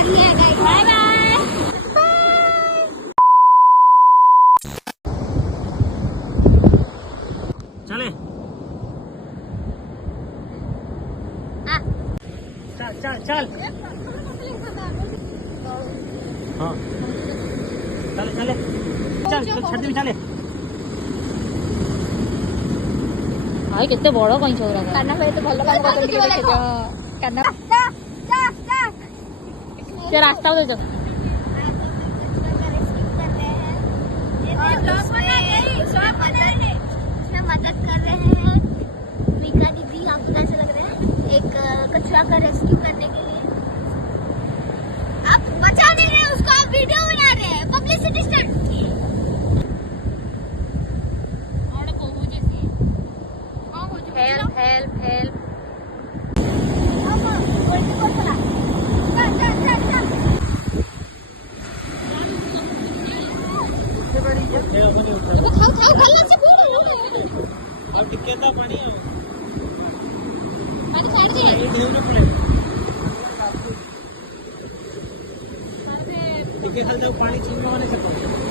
Bye bye. चले चल चल चल। हाँ चले चले चल चल छड़ भी चले। भाई केते बड़ कहीं छोरा काना भाई तो भलो काम करते के देखे काना ये रास्ता दे जो मदद कर रहे हैं। मीका दीदी आपको कैसे लग रहे हैं एक कछुआ का रेस्क्यू करने के लिए? आप बचा नहीं रहे उसको, आप वीडियो बना रहे हैं, publicity stunt. Help help help खाओ खाओ से अब टिकेता पानी है मैं तो दे टिके खाल जाओ पानी छीन नहीं सकता।